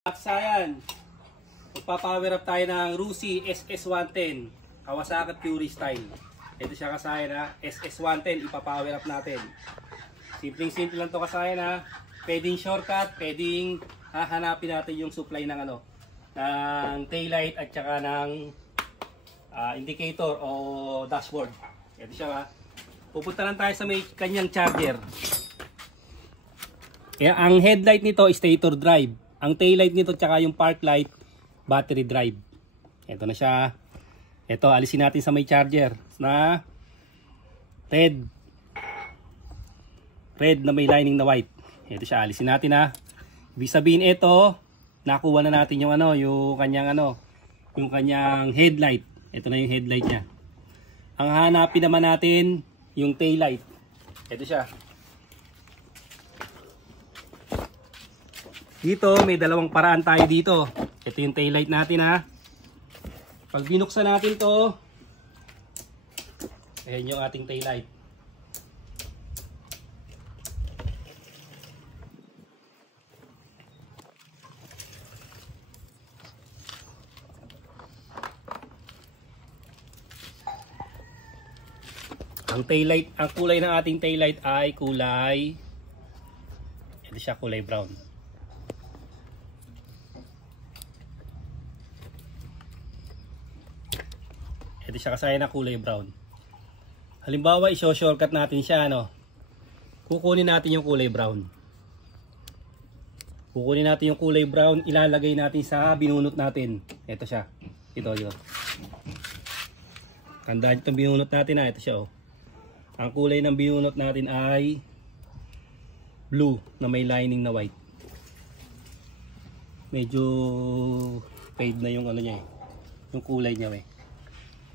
Kasayan, magpa-power up tayo ng Rusi SS110 Kawasaki Fury style. Ito siya kasayan ha, SS110 ipa-power up natin. Simpleng-simple lang to kasayan ha. Pwedeng shortcut, pwedeng hahanapin natin yung supply ng ng taillight at saka ng indicator o dashboard. Ito siya ha. Pupunta lang tayo sa may kanyang charger. Kaya ang headlight nito stator drive. Ang taillight nito tsaka yung park light, battery drive. Ito na siya. Ito, alisin natin sa may charger na red. Red na may lining na white. Ito siya, alisin natin ha. Ibig sabihin ito, nakuha na natin yung yung kanyang headlight. Ito na yung headlight niya. Ang hanapin naman natin yung taillight. Ito siya. Dito, may dalawang paraan tayo dito. Ito yung taillight natin ha. Pag binuksan natin to, ayan yung ating taillight. Ang kulay ng ating taillight ay kulay, ito siya, kulay brown. Ito siya kasaya na kulay brown. Halimbawa, i-shortcut natin siya, kukunin natin yung kulay brown. Kukunin natin yung kulay brown, ilalagay natin sa binunot natin. Ito siya. Ito yun. Tandaan itong binunot natin ito siya Ang kulay ng binunot natin ay blue na may lining na white. Medyo fade na yung niya yung kulay niya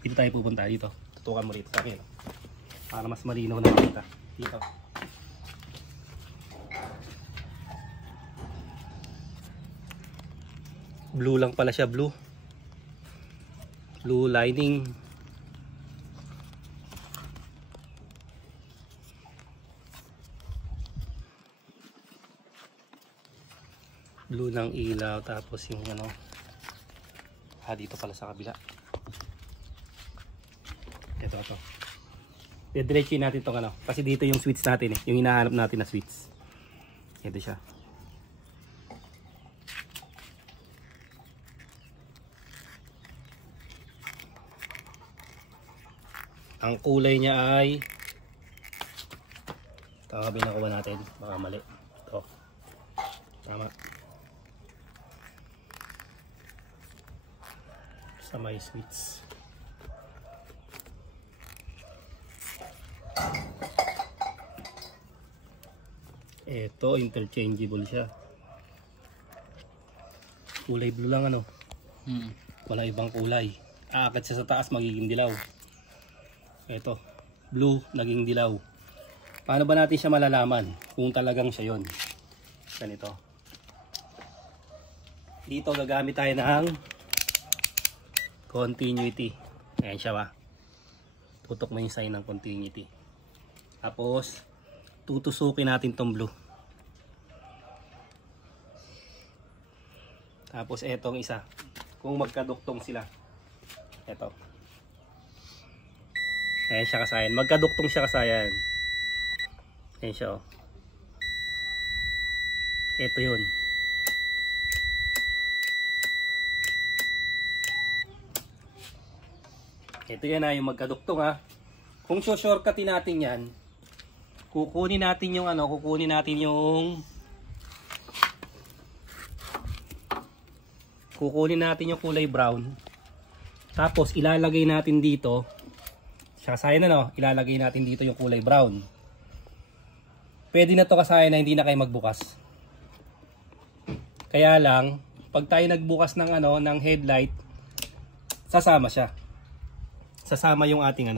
Dito tayo pupunta dito. Tutukan mo rito sa akin para mas malinaw na kita. Dito. Blue lang pala siya, blue. Blue lining. Blue ng ilaw, tapos yung dito pala sa kabila. Ito. Diretso natin itong kasi dito yung switch natin yung hinahanap natin na switch. Ito siya. Ang kulay niya ay tama, nakuha natin, baka mali. Ito. Tama. Sa may switch. Ito, interchangeable siya. Kulay blue lang Wala ibang kulay. Aakyat siya sa taas, magiging dilaw. Ito, blue, naging dilaw. Paano ba natin siya malalaman kung talagang siya yun? Ganito. Dito gagamit tayo ng continuity. Ayan siya ba? Tutok mo yung sign ng continuity. Tapos tutusukin natin tong blue. Tapos etong isa, kung magkaduktong sila. Eto. Ayan siya kasayan. Magkaduktong siya kasayan. Ayan siya Eto yun. Ito yan yung magkaduktong Kung shortcutin natin yan, kukunin natin yung kulay brown. Tapos ilalagay natin dito. Kasayan ilalagay natin dito yung kulay brown. Pwede na to kasayan na hindi na kayo magbukas. Kaya lang, pag tayo nagbukas ng headlight, sasama siya. Sasama yung ating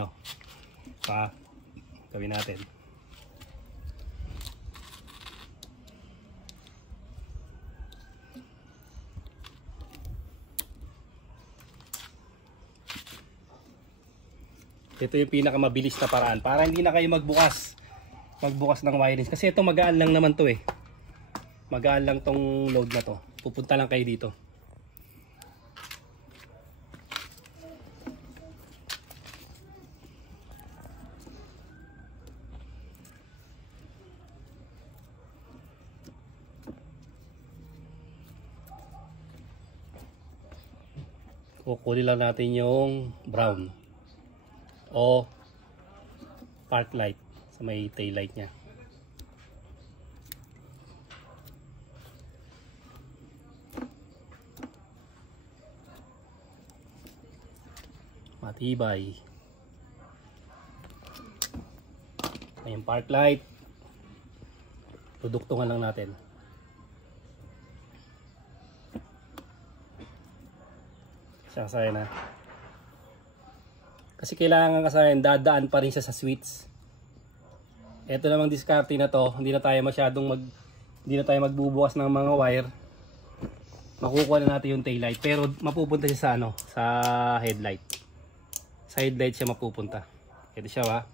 gawin natin. Ito yung pinakamabilis na paraan para hindi na kayo magbukas ng wirings. Kasi ito magaan lang naman to Magaan lang tong load na to. pupunta lang kayo dito. Kukunin lang natin yung brown o park light sa may tail light nya. Matibay. Yung park light, produktungan lang natin. Kasayan na. Kasi kailangan kasayan, dadaan pa rin siya sa switch. Ito namang diskarte na to, hindi na tayo magbubukas ng mga wire. Makukuha na natin yung tail light, pero mapupunta siya sa ano, sa headlight. Sa headlight siya mapupunta. Ito siya ha.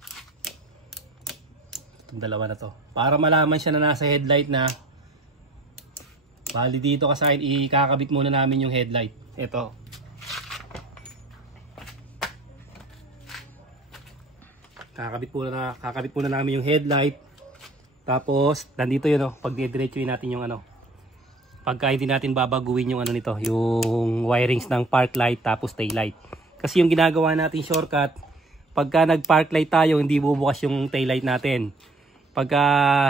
Itong dalawa na to. Para malaman siya na nasa headlight na. Bali dito kasayan, ikakabit muna namin yung headlight. Ito. Kakabit muna namin yung headlight. Tapos nandito yun oh, pag didiretsuhin natin yung ano. Pagka hindi natin babaguhin yung ano nito, yung wirings ng park light tapos tail light. Kasi yung ginagawa natin shortcut, pagka nag park light tayo, hindi bubukas yung tail light natin. Pagka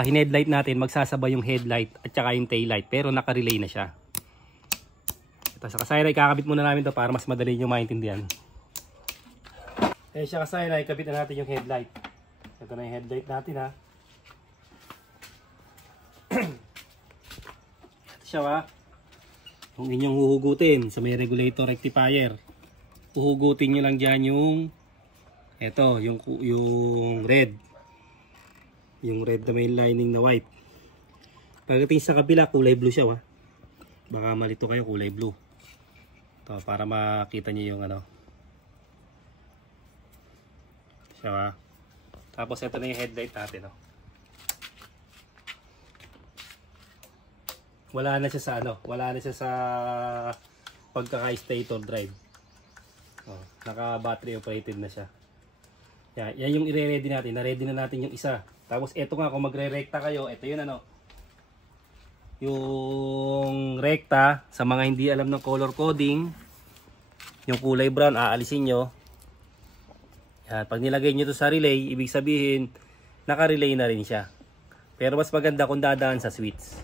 hinedlight natin, magsasabay yung headlight at saka yung tail light, pero naka-relay na siya. Ito sa kasayan ay kakabit muna namin to para mas madali nyo maintindihan. Eh siya kasayan ay kabit na natin yung headlight. Ito na yung headlight natin ha. Ito siya ha. Kung inyong huhugutin sa may regulator rectifier, huhugutin nyo lang dyan yung ito, yung red. Yung red na may lining na white. Pagdating sa kabila, kulay blue siya ha. Baka malito kayo, kulay blue. Ito, para makita nyo yung ano. Siya. Tapos ito na yung headlight natin, oh. Wala na siya sa ano, wala na siya sa pagkaka-stator drive. Oh, naka-battery operated na siya. Yan yung i-ready natin. Na-ready na natin yung isa. Tapos ito nga, kung magre-recta kayo, ito yun ano. Yung recta, sa mga hindi alam ng color coding, yung kulay brown, aalisin nyo. Yan, pag nilagay nyo to sa relay, ibig sabihin, naka-relay na rin siya. Pero mas maganda kung dadaan sa switch.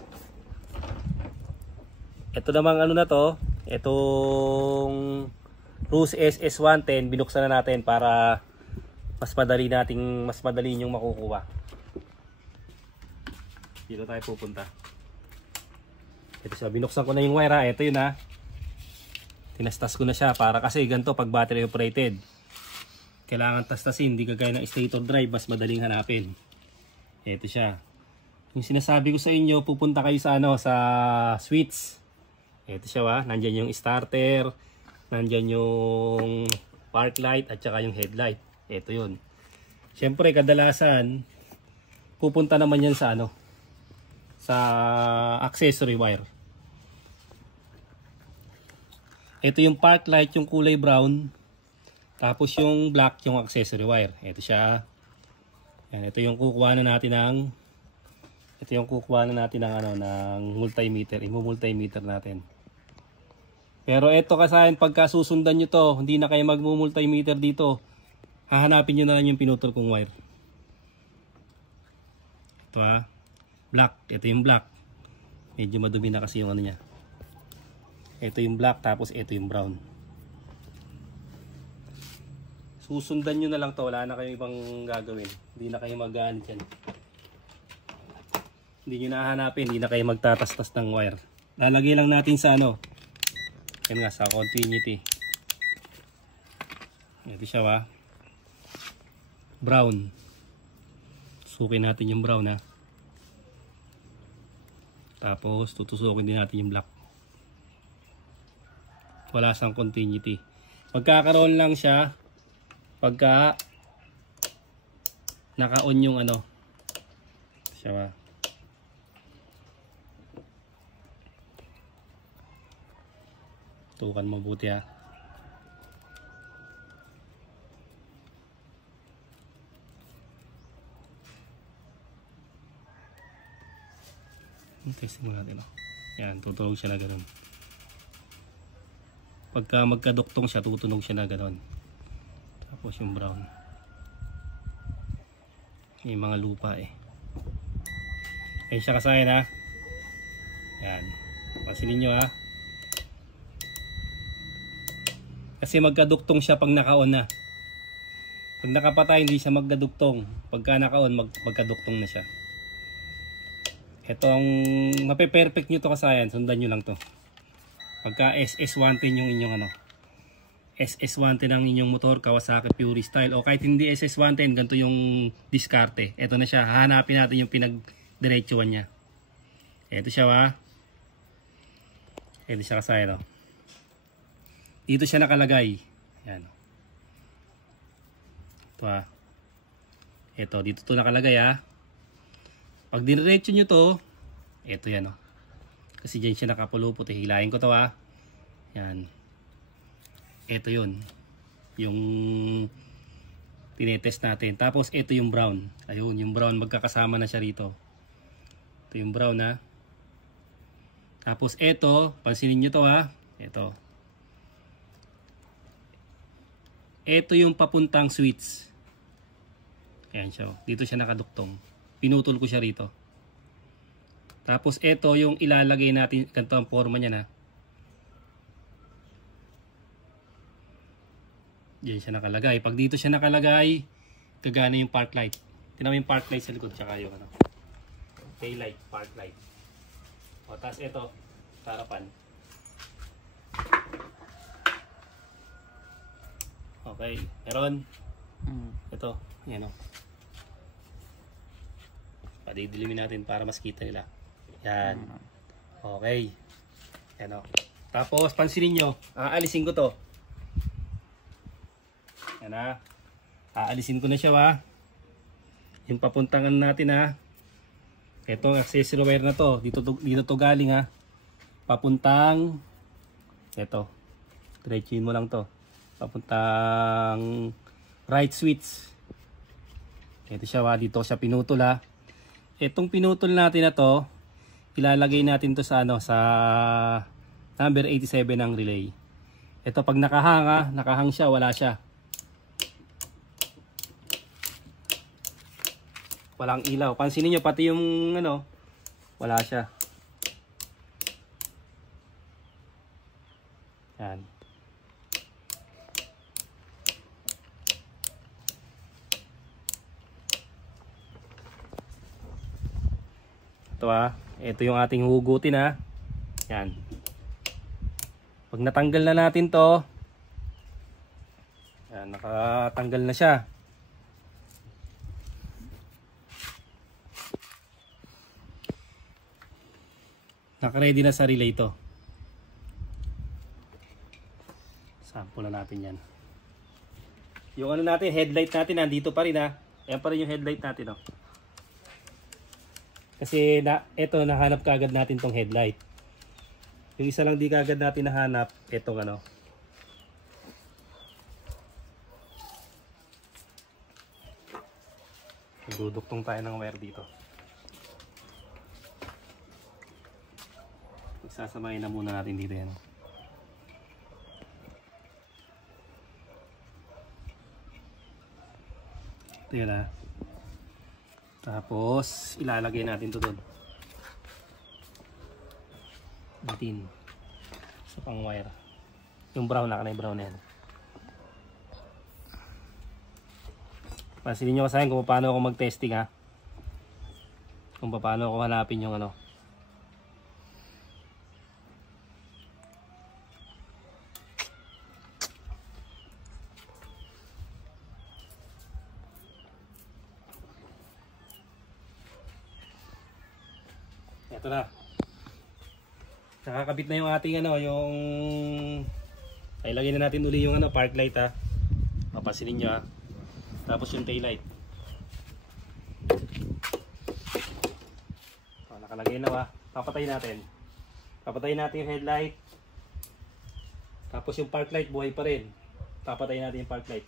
Ito namang ano na to, itong Ruse SS110, binuksan na natin para mas madali yung makukuha. Dito tayo pupunta. Ito siya, binuksan ko na yung wire ha. Ito yun ha. Tinastas ko na siya para kasi ganito pag battery operated. Kailangan tastasin, hindi kagaya ng stator drive, mas madaling hanapin. Ito siya. Yung sinasabi ko sa inyo, pupunta kayo sa ano, sa switch. Ito siya ha, nandyan yung starter, nandyan yung park light at saka yung headlight. Ito yun. Siyempre kadalasan pupunta naman yan sa ano, sa accessory wire. Ito yung park light, yung kulay brown. Tapos yung black, yung accessory wire. Ito siya. Yan, ito yung kukuha na natin ng ano, ng multimeter. Imu-multimeter natin. Pero ito kasayan, pagka susundan nyo to, hindi na kayo mag-multimeter dito. Hahanapin nyo na lang yung pinutol kong wire. Ito ha. Black. Ito yung black. Medyo madumi na kasi yung ano niya. Ito yung black, tapos ito yung brown. Susundan nyo na lang to, wala na kayong ibang gagawin. Hindi na kayo mag-aanit yan. Hindi nyo nahanapin, hindi na kayo magtatastas ng wire. Lalagay lang natin sa ano, yan nga, sa continuity. Ito siya ha. Brown. Tusukin natin yung brown ha. Tapos tutusukin din natin yung black. Wala sang continuity. Magkakaroon lang siya pagka naka-on yung ano. Siya ba? Tukan mabuti ha. Testing mo natin. Yan, tutunog siya na gano'n. Pagka magkaduktong siya, tutunog siya na gano'n. Tapos yung brown. May mga lupa eh. Ayan siya kasayan ha. Yan. Pansinin nyo ha. Kasi magkaduktong siya pag naka-on na. Pag nakapatay, hindi siya magkaduktong. Pagka naka-on, magkaduktong na siya. Ito ang mape-perfect nyo to kasayan. Sundan nyo lang to. Pagka SS110 yung inyong ano. SS110 ang inyong motor, Kawasaki Fury Style. O kahit hindi SS110, ganito yung diskarte. Ito na siya. Hahanapin natin yung pinagdiretsuan niya. Ito siya ha. Ito siya kasayan o. Dito siya nakalagay. Yan. Ito ha. Ito, dito to nakalagay ha. Pag diniretso nyo to, ito yan o. Kasi dyan siya nakapulupot. Hilahin ko to ha. Yan. Ito yun. Yung tinetest natin. Tapos ito yung brown. Ayun, yung brown. Magkakasama na siya rito. Ito yung brown ha. Tapos ito, pansinin nyo to ha. Ito. Ito yung papuntang switch. Ayan siya. Dito siya nakaduktong. Pinutol ko siya rito. Tapos ito yung ilalagay natin. Ganito ang forma niya na. Diyan siya nakalagay. Pag dito siya nakalagay, gagana yung park light. Tingnan mo yung park light sa likod. Tsaka yung ano. Tail light, park light. O, tapos ito, harapan. Okay, meron. Ito, yan o. Padidilimin natin para mas kita nila. Yan. Okay. Yan o. Tapos, pansinin nyo, aalisin ko to. Yan ha. Aalisin ko na siya ha. Yung papuntangan natin ha. Itong accessory wire na to. Dito to galing ha. Papuntang ito. Diretsuin mo lang to. Papuntang right switch. Ito siya ha. Dito siya pinutol ha. Itong pinutol natin na to, ilalagay natin to sa ano, sa number 87 ng relay. Ito pag nakahang siya, wala siya. Walang ilaw. Pansinin nyo, pati yung ano, wala siya. Yan. Ito ha. Ito yung ating hugutin ha. Yan. Pag natanggal na natin to, yan, nakatanggal na siya. Naka-ready na sa relay to. Sample na natin yan. Yung ano natin, headlight natin nandito pa rin ha. Ayan pa rin yung headlight natin oh. Kasi ito nahanap kaagad natin tong headlight. Yung isa lang di kaagad natin nahanap, itong ano. Duduktong tayo ng wire dito. Sasamayin na muna natin dito yan. Ito yun ha. Tapos ilalagay natin ito doon. Bitin. Sa pang wire. Yung brown na, kanay brown na yan. Pansinin nyo kasi kung paano ako mag-testing ha. Kung paano ako hanapin yung ano. Ito na. Nakakabit na yung ating ano, yung ay lagay na natin uli yung ano, park light ha. Papansinin nyo ha. Tapos yung tail light. Nakalagay na ha. Papatayin natin. Papatayin natin yung headlight. Tapos yung park light buhay pa rin. Papatayin natin yung park light.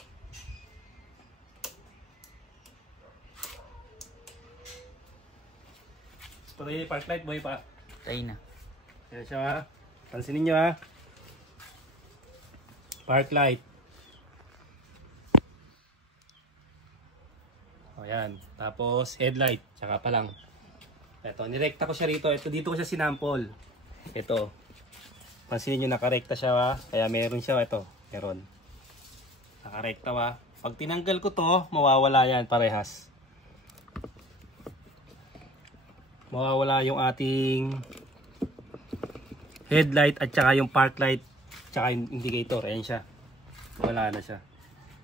Patayin yung park light, buhay pa. Tayo na. Ayan siya ha. Pansinin nyo ha. Park light. O yan. Tapos headlight. Tsaka pa lang. Ito, nirekta ko siya rito. Ito, dito ko siya sinampol. Ito. Pansinin nyo, nakarekta siya ha. Kaya meron siya. Ito, meron. Nakarekta ha. Pag tinanggal ko to, mawawala yan parehas. Mawawala yung ating headlight at saka yung park light tsaka yung indicator. Ayan siya. Wala na siya.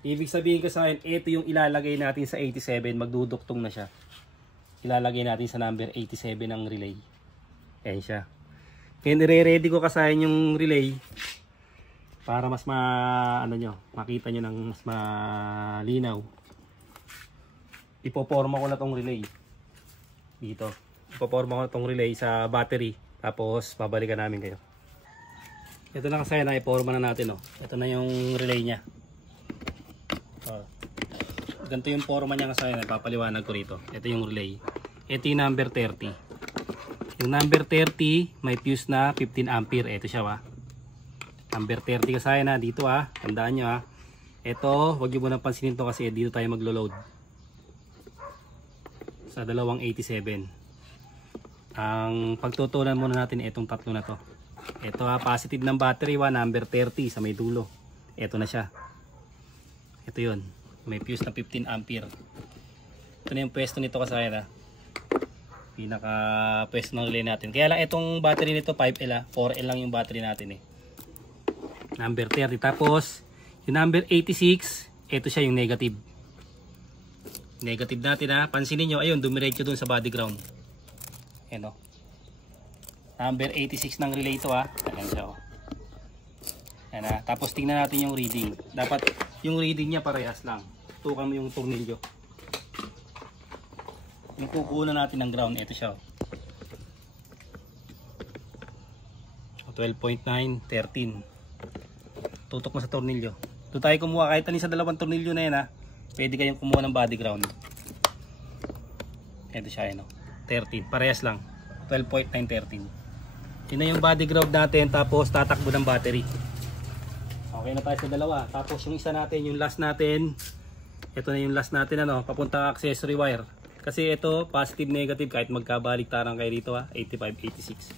Ibig sabihin ko sa akin, ito yung ilalagay natin sa 87. Magduduktong na siya. Ilalagay natin sa number 87 ng relay. Ayan siya. Kaya nire-ready ko kasayan yung relay para mas makita nyo ng mas malinaw. Ipoporma ko na tong relay dito. Ipoporma ko na tong relay sa battery. Tapos babalikan namin kayo. Ito na kasi na iporma na natin. Oh. Ito na yung relay niya. Oh. Ganito yung forma niya kasi nagpapaliwanag ko rito. Ito yung relay. Ito yung number 30. Yung number 30 may fuse na 15 ampere. Ito siya ha. Number 30 kasi na dito ha. Tandaan nyo ha. Ito, wag nyo munang pansinin to kasi dito tayo maglo-load. Sa 287. Ang pagtutunan muna natin itong tatlo na to. Ito ha, positive ng battery number 30 sa may dulo. Ito na siya. Ito yun. May fuse na 15 ampere. Ito na yung pwesto nito kasi ha. Pinaka pwesto ng relay natin. Kaya lang itong battery nito 5L ha. 4L lang yung battery natin eh. Number 30. Tapos yung number 86, ito siya yung negative. Negative natin ha. Pansinin nyo, ayun, dumiretso dun sa body ground. Ayan o. Number 86 ng relay ito ha. Ayan siya o. Ayan ha. Tapos tingnan natin yung reading. Dapat yung reading niya parehas lang. Tukan mo yung tornilyo. Yung kukunan natin ng ground. Ito siya o. 12.9, 13. Tutok mo sa tornilyo. Doon tayo kumuha. Kahit alin sa dalawang tornilyo na yan ha. Pwede kayong kumuha ng body ground. Ito siya yun o. 13. Parehas lang. 12.9, 13. Yun na yung body ground natin. Tapos tatakbo ng battery. Okay na tayo sa dalawa. Tapos yung isa natin, yung last natin. Ito na yung last natin ano. Papunta accessory wire. Kasi ito positive negative kahit magkabaliktaran kayo dito ha. 85,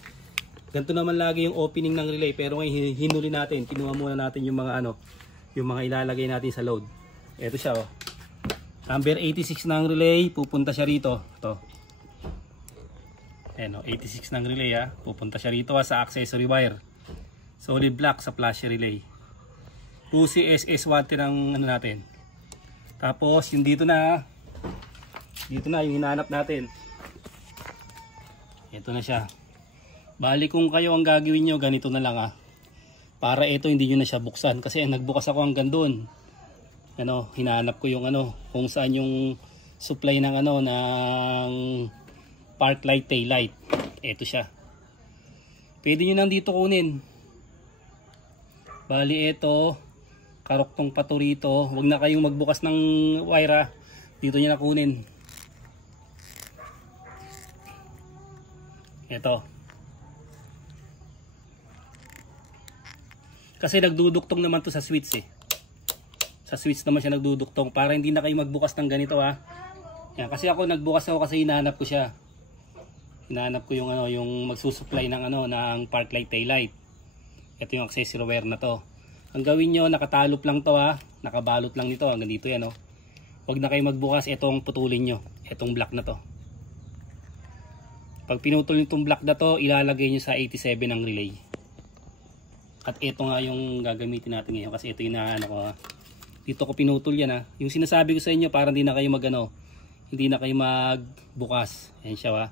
86. Ganito naman lagi yung opening ng relay. Pero ngayon hinuli natin. Kinuha muna natin yung mga ano. Yung mga ilalagay natin sa load. Ito siya oh. Number 86 ng relay. Pupunta siya rito. Ito. Ayan o, 86 ng relay ha. Pupunta siya rito ha, sa accessory wire. Solid black sa flash relay. Rusi SS110 ang ano natin. Tapos yung dito na ha. Dito na yung hinahanap natin. Ito na siya. Bali kung kayo ang gagawin nyo, ganito na lang ha. Para ito hindi nyo na siya buksan. Kasi nagbukas ako hanggang doon. Ano, hinahanap ko yung ano, kung saan yung supply ng ano, ng park light, tail light. Ito siya. Pwede nyo nang dito kunin. Bali ito, karoktong pato rito. Huwag na kayong magbukas ng wire ha. Dito nyo na kunin. Ito. Kasi nagduduktong naman to sa switch eh. Sa switch naman siya nagduduktong. Para hindi na kayo magbukas ng ganito ha. Yan, kasi ako nagbukas ako kasi hinahanap ko siya. Hinahanap ko yung ano, yung magsusupply ng ano, ng park light, tail light. Ito yung accessory wire na to. Ang gawin nyo, nakatalop lang to ha. Nakabalot lang nito hanggang dito yan oh. Huwag na kayo magbukas, itong putulin nyo. Itong block na to. Pag pinutol nyo itong block na to, ilalagay nyo sa 87 ng relay. At ito nga yung gagamitin natin ngayon kasi ito yung ano ko ha. Dito ko pinutol yan ha. Yung sinasabi ko sa inyo para hindi na kayo magano, hindi na kayo magbukas. Ayan siya ha.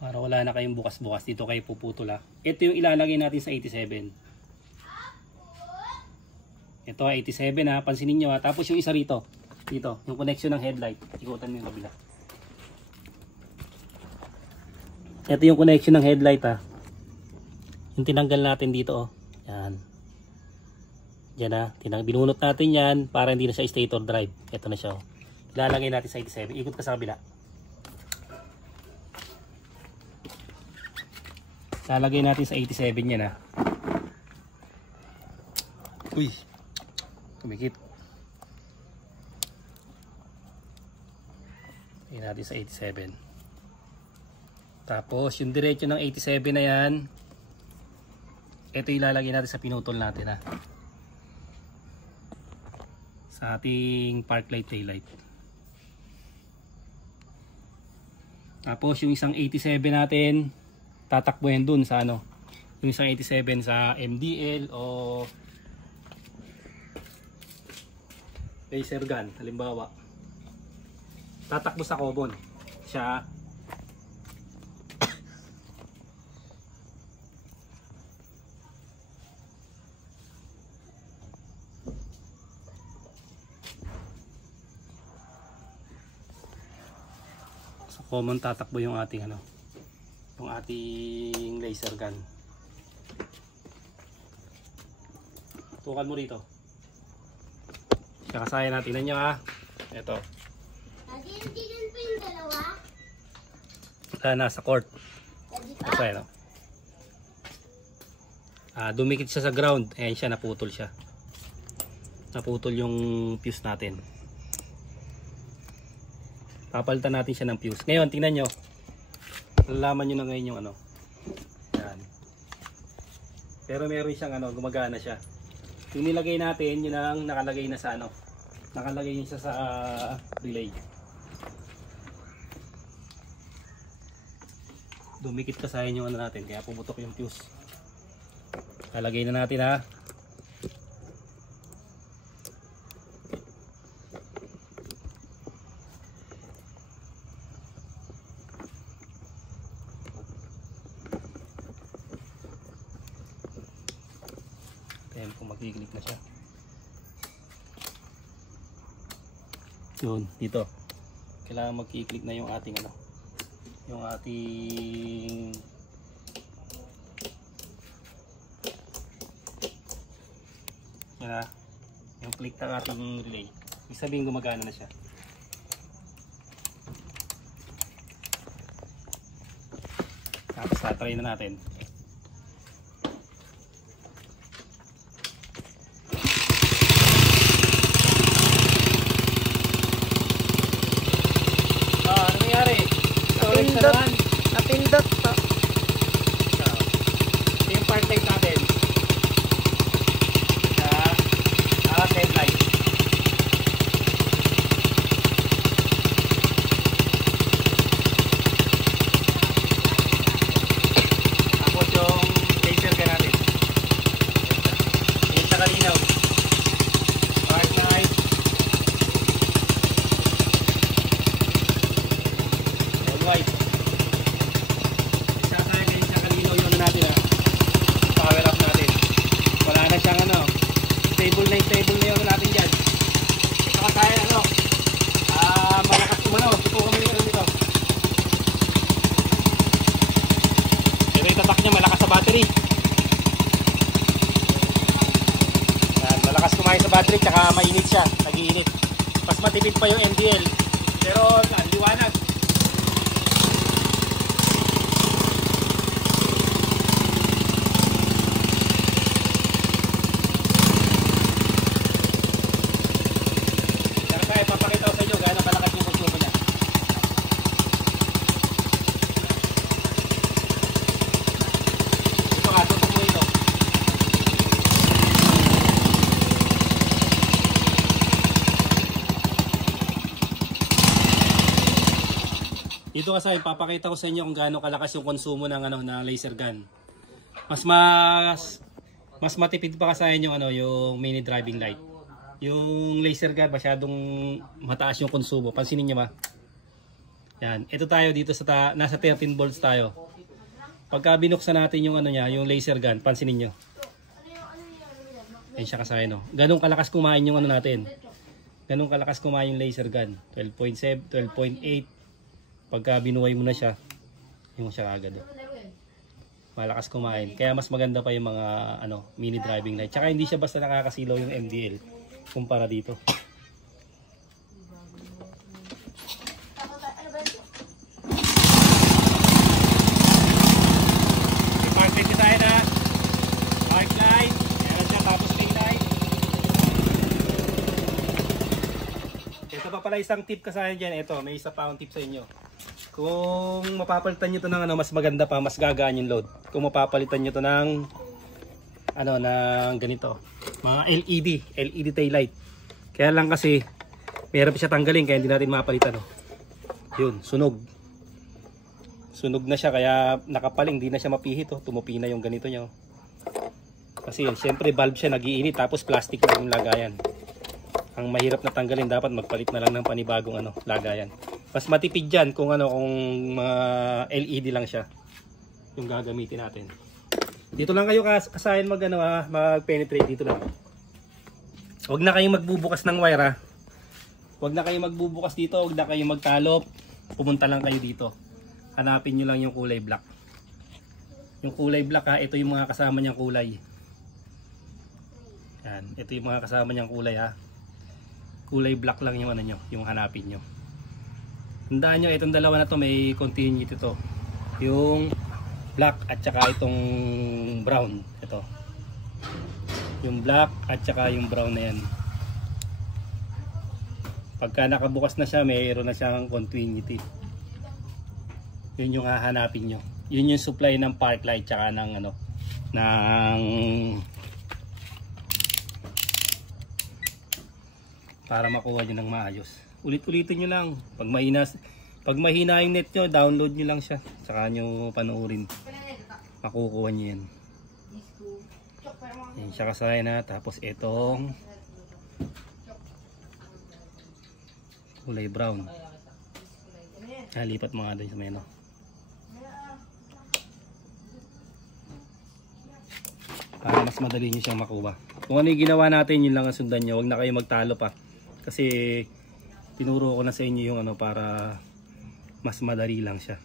Para wala na kayong bukas-bukas. Dito kayo puputol ha. Ito yung ilalagay natin sa 87. Ito 87 ha. Pansinin nyo ha. Tapos yung isa rito. Dito. Yung connection ng headlight. Ikutan mo yung kabila. Ito yung connection ng headlight ha. Yung tinanggal natin dito oh. Yan. Yan ha. Binunot natin yan para hindi na siya stator drive. Ito na siya oh. Ilalagay natin sa 87. Ikot ka sa kabila. Lalagay natin sa 87 yan ha. Uy. Kumikit. Lagay natin sa 87. Tapos yung diretso ng 87 na yan, ito ilalagay natin sa pinutol natin ha. Sa ating park light tail light. Tapos yung isang 87 natin, tatakbuhin dun sa ano, yung isang 87 sa MDL o laser gun halimbawa, tatakbo sa common siya. Sa common tatakbo yung ating ano, yung ating laser gun. Tukan mo rito. Kakasaya natin. Tingnan nyo ha. Ito. Hindi ganun pa yung dalawa? Nasa court. Ito ano. Dumikit siya sa ground. Ayan siya, naputol siya. Naputol yung fuse natin. Papalitan natin siya ng fuse. Ngayon, tingnan nyo. Nalalaman nyo na ngayon yung ano. Yan. Pero meron siyang ano, gumagana siya. Yung nilagay natin, yun ang nakalagay na sa ano. Nakalagay yun siya sa relay. Dumikit kasayan yung ano natin, kaya pumutok yung fuse. Lalagay na natin ha. Ayan, kung magkiklik na siya. Yun, dito. Kailangan magkiklik na yung ating ano. Yung ating yan na. Yung click ng ating relay. Ibig sabihin gumagana na siya. Tapos tatry na natin. Napindot po. Ito yung part light natin. Sa headlight. Tapos yung laser ka natin. Yung sa kalinaw. Part light. All white. Power up natin. Wala na siyang ano. Stable na yung natin dyan. Ito kasaya ano. Malakas kumano. Tutukan mo yung ano dito. Pero yung tatak niya malakas sa battery. Yan, malakas kumain sa battery. Tsaka mainit siya. Nag-iinit. Mas matipid pa yung MDL. Pero liwanag. Papakita ko sa inyo gaano kalakas yung konsumo niya. Ito nga, tutok mo ito. Dito kasi papakita ko sa inyo kung gaano kalakas yung konsumo ng ano na laser gun. Mas matipid pa kasi yung ano yung mini driving light. Yung laser gun masyadong mataas yung konsumo. Pansinin niyo ba? Yan, ito tayo dito sa nasa 13 volts tayo. Pagka binuksan natin yung ano niya, yung laser gun, pansinin niyo. Ayun siya kasaya, no. Ganun kalakas kumain yung ano natin. Ganun kalakas kumain yung laser gun. 12.7, 12.8. Pagka binuhay mo na siya, yung siya agad. Malakas kumain. Kaya mas maganda pa yung mga ano, mini driving light. Tsaka hindi siya basta nakakasilaw yung MDL kumpara dito. Park tayo na. Park light. Meron siya tapos ring light. Ito pa pala isang tip ka sa akin dyan. Ito, may isa pa akong tip sa inyo. Kung mapapalitan nyo to ng ano, mas maganda pa, mas gagaan yung load. Kung mapapalitan nyo to ng ano, ng ganito, mga LED tail light. Kaya lang kasi meron pa siya tanggalin kaya hindi natin mapalitan, oh. Yun, sunog. Sunog na siya kaya nakapaling, hindi na siya mapihit, oh. Tumupi na yung ganito niya, oh. Kasi syempre valve siya, nag-iinit, tapos plastic na yung lagayan. Ang mahirap na tanggalin, dapat magpalit na lang ng panibagong ano, lagayan. Mas matipid dyan kung ano, kung LED lang siya yung gagamitin natin. Dito lang kayo kasayan mag-penetrate dito lang. Huwag na kayong magbubukas ng wire, ha. Huwag na kayong magbubukas dito, huwag na kayong magtalop. Pumunta lang kayo dito. Hanapin nyo lang yung kulay black. Yung kulay black, ha, ito yung mga kasama niyang kulay. Yan, ito yung mga kasama niyang kulay, ha. Kulay black lang yung ano nyo, yung hanapin nyo. Tandaan nyo, itong dalawa na to may continuity to. Yung black at saka itong brown. Ito. Yung black at saka yung brown na yan. Pagka nakabukas na siya, mayroon na siyang continuity. Yun yung hahanapin nyo. Yun yung supply ng park light tsaka ng ano, ng para makuha nyo ng maayos. Ulit-ulitin nyo lang. Pag mahina yung net nyo, download nyo lang siya. Saka nyo panoorin. Makukuha nyo yan. Yan siya kasaya na. Tapos itong kulay brown. Lipat mga doon sa meno. Para mas madali nyo siyang makuha. Kung ano yung ginawa natin, yun lang ang sundan nyo. Huwag na kayo magtalo pa. Kasi tinuro ko na sa inyo yung ano para mas madali lang siya.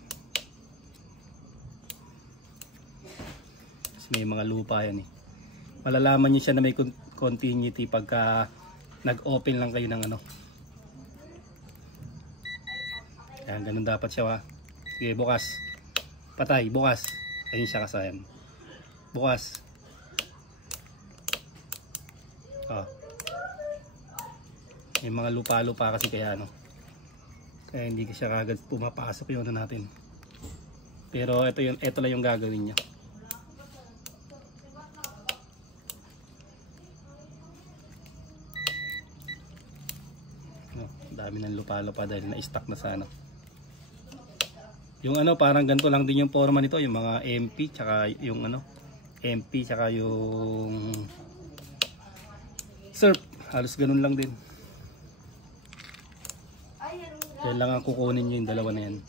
Kasi may mga lupa yan, eh. Malalaman nyo siya na may continuity pagka nag-open lang kayo ng ano. Yan, ganun dapat siya, ha. Sige, bukas. Patay, bukas. Ayun siya kasayan. Bukas. Oh. May mga lupa-lupa kasi kaya ano. Kaya hindi siya kagad pumapasok yung ano natin. Pero ito lang yung gagawin niya. Oh, dami ng lupa-lupa dahil na-stuck na sa ano. Yung ano, parang ganito lang din yung forma nito, yung mga MP tsaka yung ano, MP tsaka yung SERP, halos ganun lang din. Kailangan kukunin nyo yung dalawa na yan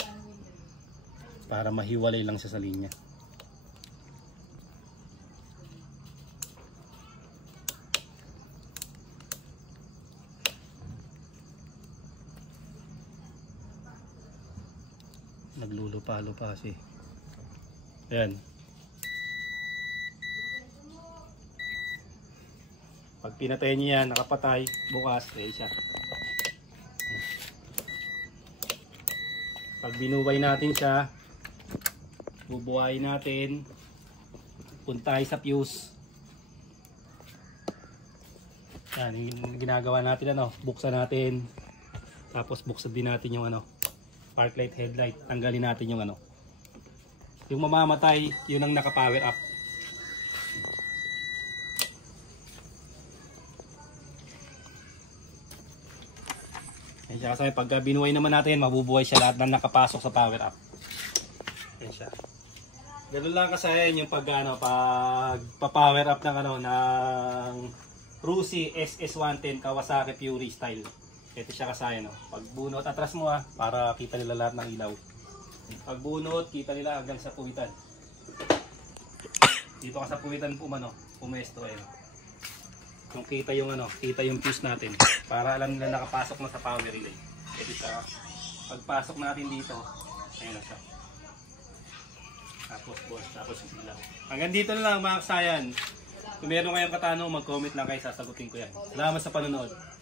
para mahiwalay lang siya sa linya. Naglulupa-lupa kasi. Ayan. Pag pinatay nyo yan, nakapatay, bukas, kaya siya. Pag binuway natin siya, bubuhayin natin, puntay sa fuse. Yan, yung ginagawa natin, ano, buksan natin, tapos buksan din natin yung ano, park light, headlight, tanggalin natin yung ano, yung mamamatay, yun ang naka-power up. Ayan siya, kasi pag binuhay naman natin, mabubuhay siya lahat ng nakapasok sa power up. Ayan siya. Ganun lang kasi yung pag pa-power up ng ano, ng Rusi SS110 Kawasaki Fury style. Ito siya kasaya, no? Pagbunot, atras mo para kita nila lahat ng ilaw. Pagbunot, kita nila hanggang sa puwitan. Dito ka sa puwitan pumesto Kung kita yung kita yung fuse natin para alam nila nakapasok na sa power relay. Ito siya. Pagpasok natin dito, ayun na siya. Tapos yung ilaw. Hanggang dito na lang mga kasayan. Kung meron kayong katanong, mag-comment lang kayo, sasagutin ko yan. Salamat sa panonood.